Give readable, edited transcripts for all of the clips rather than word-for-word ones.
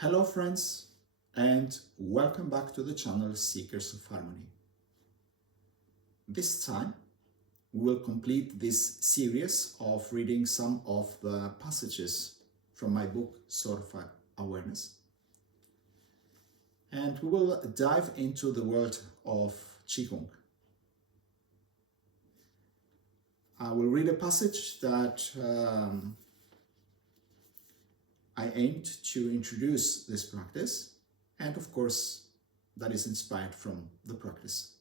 Hello friends, and welcome back to the channel Seekers of Harmony. This time we will complete this series of reading some of the passages from my book Swordofawareness, and we will dive into the world of Qigong. I will read a passage that I aimed to introduce this practice, and of course that is inspired from the practice.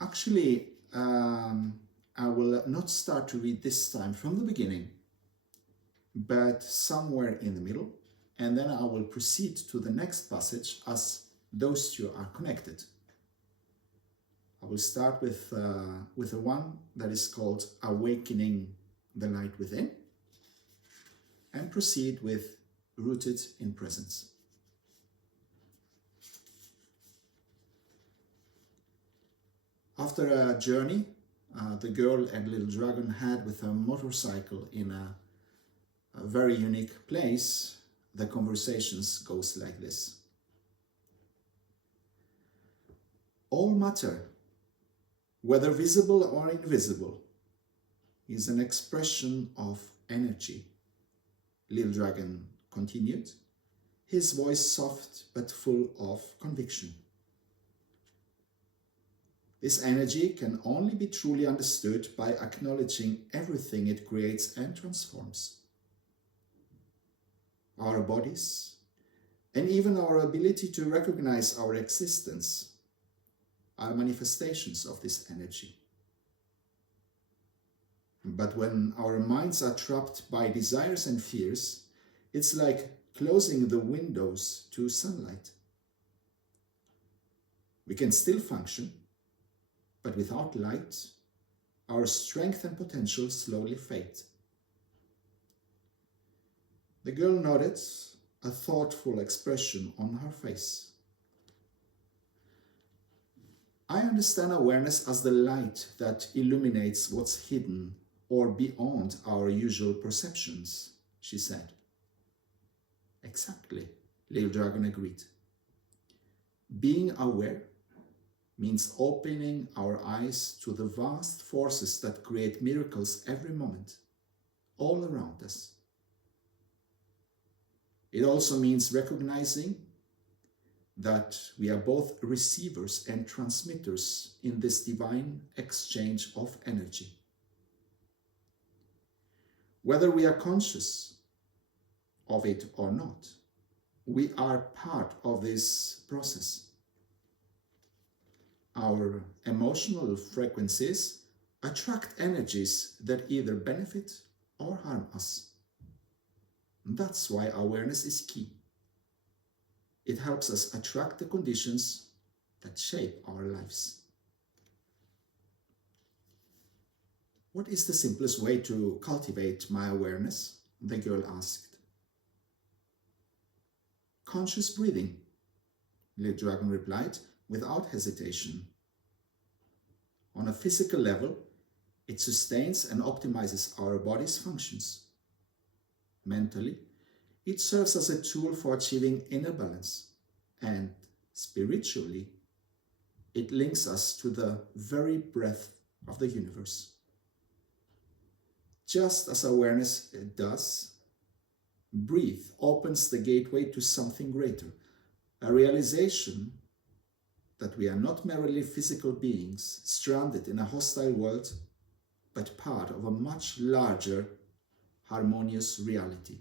Actually, I will not start to read this time from the beginning, but somewhere in the middle, and then I will proceed to the next passage as those two are connected. I will start with the one that is called Awakening the Light Within, and proceed with Rooted in Presence. After a journey the girl and little dragon had with a motorcycle in a very unique place, the conversations goes like this. All matter, whether visible or invisible, is an expression of energy. Little Dragon continued, his voice soft but full of conviction. This energy can only be truly understood by acknowledging everything it creates and transforms. Our bodies, and even our ability to recognize our existence, are manifestations of this energy. But when our minds are trapped by desires and fears, it's like closing the windows to sunlight. We can still function, but without light, our strength and potential slowly fade. The girl nodded, a thoughtful expression on her face. I understand awareness as the light that illuminates what's hidden or beyond our usual perceptions, she said. Exactly, Little Dragon agreed. Being aware means opening our eyes to the vast forces that create miracles every moment, all around us. It also means recognizing that we are both receivers and transmitters in this divine exchange of energy. Whether we are conscious of it or not, we are part of this process. Our emotional frequencies attract energies that either benefit or harm us. That's why awareness is key. It helps us attract the conditions that shape our lives. What is the simplest way to cultivate my awareness? The girl asked. Conscious breathing, Little Dragon replied without hesitation. On a physical level, it sustains and optimizes our body's functions. Mentally, it serves as a tool for achieving inner balance, and spiritually, it links us to the very breath of the universe. Just as awareness does, breathe opens the gateway to something greater, a realization that we are not merely physical beings stranded in a hostile world, but part of a much larger, harmonious reality.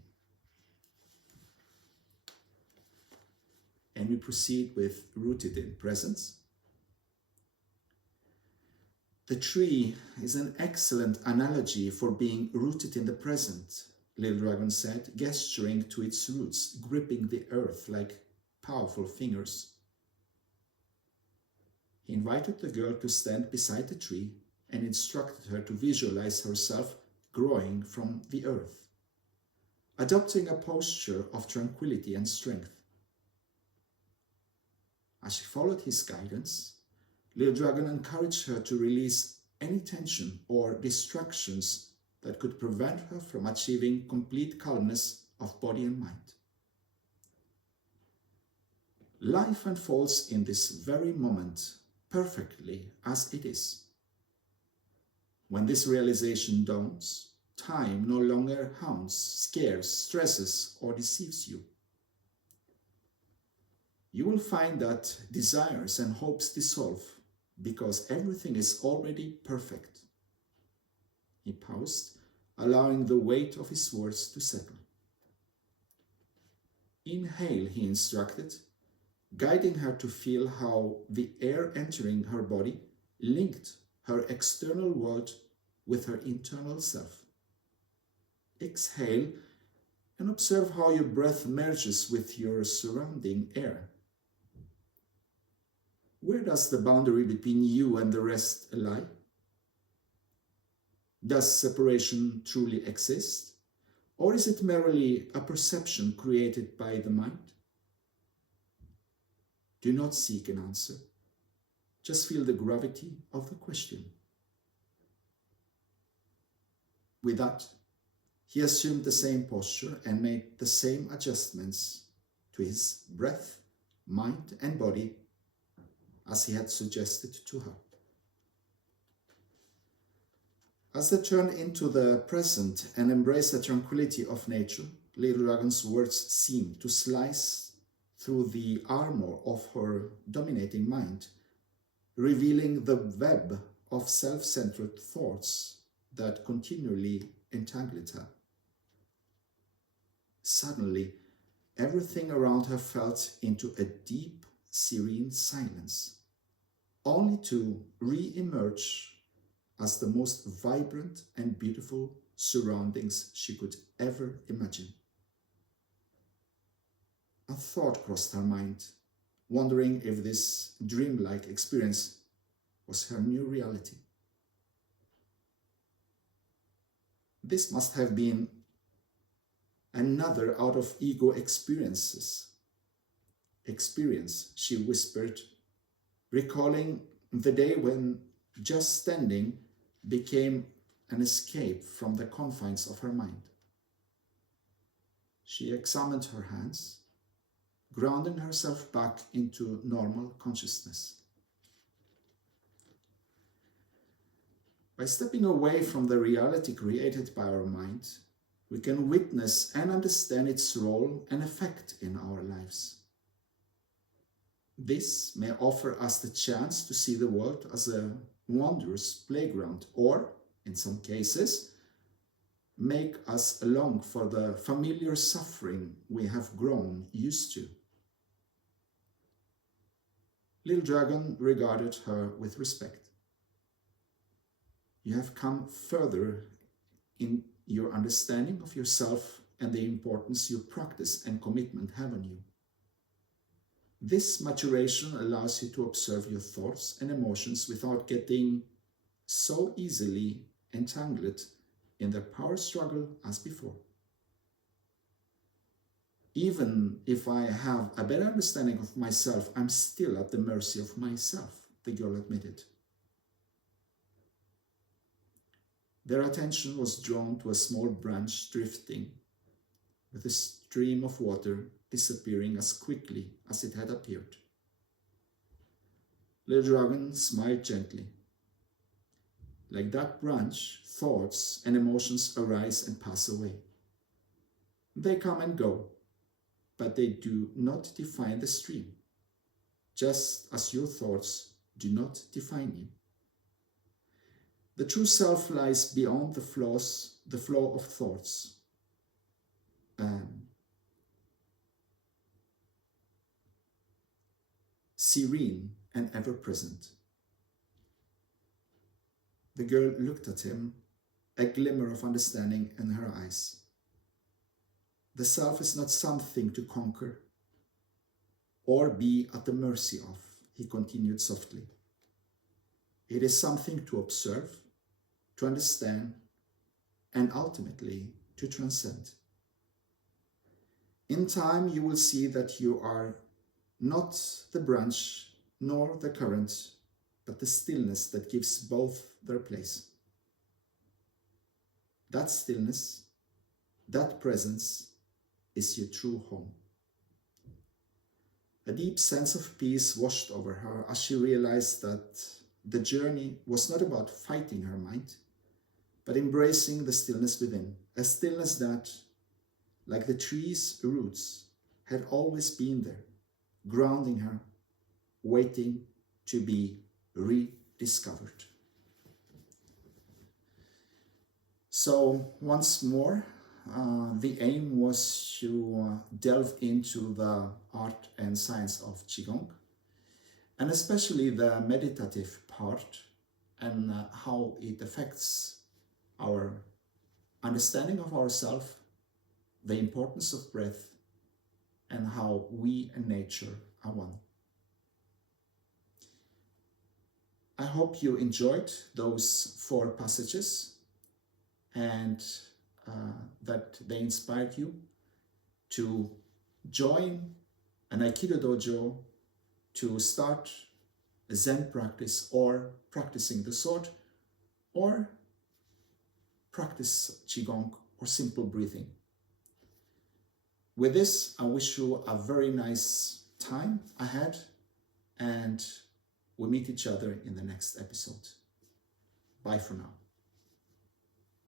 And we proceed with Rooted in Presence. The tree is an excellent analogy for being rooted in the present, Little Dragon said, gesturing to its roots, gripping the earth like powerful fingers. He invited the girl to stand beside the tree and instructed her to visualize herself growing from the earth, adopting a posture of tranquility and strength. As she followed his guidance, Little Dragon encouraged her to release any tension or distractions that could prevent her from achieving complete calmness of body and mind. Life unfolds in this very moment perfectly as it is. When this realization dawns, time no longer haunts, scares, stresses, or deceives you. You will find that desires and hopes dissolve because everything is already perfect. He paused, allowing the weight of his words to settle. Inhale, he instructed, guiding her to feel how the air entering her body linked her external world with her internal self. Exhale and observe how your breath merges with your surrounding air. Where does the boundary between you and the rest lie? Does separation truly exist? Or is it merely a perception created by the mind? Do not seek an answer. Just feel the gravity of the question. With that, he assumed the same posture and made the same adjustments to his breath, mind, and body as he had suggested to her. As they turned into the present and embraced the tranquility of nature, Little Dragon's words seemed to slice through the armor of her dominating mind, revealing the web of self-centered thoughts that continually entangled her. Suddenly, everything around her fell into a deep, serene silence, only to re-emerge as the most vibrant and beautiful surroundings she could ever imagine. A thought crossed her mind, wondering if this dreamlike experience was her new reality. This must have been another out of ego experience, she whispered, recalling the day when just standing became an escape from the confines of her mind. She examined her hands, grounding herself back into normal consciousness. By stepping away from the reality created by our mind, we can witness and understand its role and effect in our lives. This may offer us the chance to see the world as a wondrous playground, or, in some cases, make us long for the familiar suffering we have grown used to. Little Dragon regarded her with respect. You have come further in your understanding of yourself and the importance your practice and commitment have on you. This maturation allows you to observe your thoughts and emotions without getting so easily entangled in the power struggle as before. Even if I have a better understanding of myself, I'm still at the mercy of myself, the girl admitted. Their attention was drawn to a small branch drifting, with a stream of water disappearing as quickly as it had appeared. Little Dragon smiled gently. Like that branch, thoughts and emotions arise and pass away. They come and go, but they do not define the stream, just as your thoughts do not define you. The true self lies beyond the flow of thoughts. Serene and ever-present. The girl looked at him, a glimmer of understanding in her eyes. The self is not something to conquer or be at the mercy of, he continued softly. It is something to observe, to understand, and ultimately to transcend. In time, you will see that you are not the branch nor the current, but the stillness that gives both their place. That stillness, that presence, is your true home. A deep sense of peace washed over her as she realized that the journey was not about fighting her mind, but embracing the stillness within, a stillness that, like the tree's roots, had always been there, grounding her, waiting to be rediscovered. So once more, the aim was to delve into the art and science of Qigong, and especially the meditative part and how it affects our understanding of ourselves, the importance of breath, and how we and nature are one. I hope you enjoyed those 4 passages and that they inspired you to join an Aikido dojo, to start a Zen practice, or practicing the sword, or practice Qigong or simple breathing. With this, I wish you a very nice time ahead, and we'll meet each other in the next episode. Bye for now.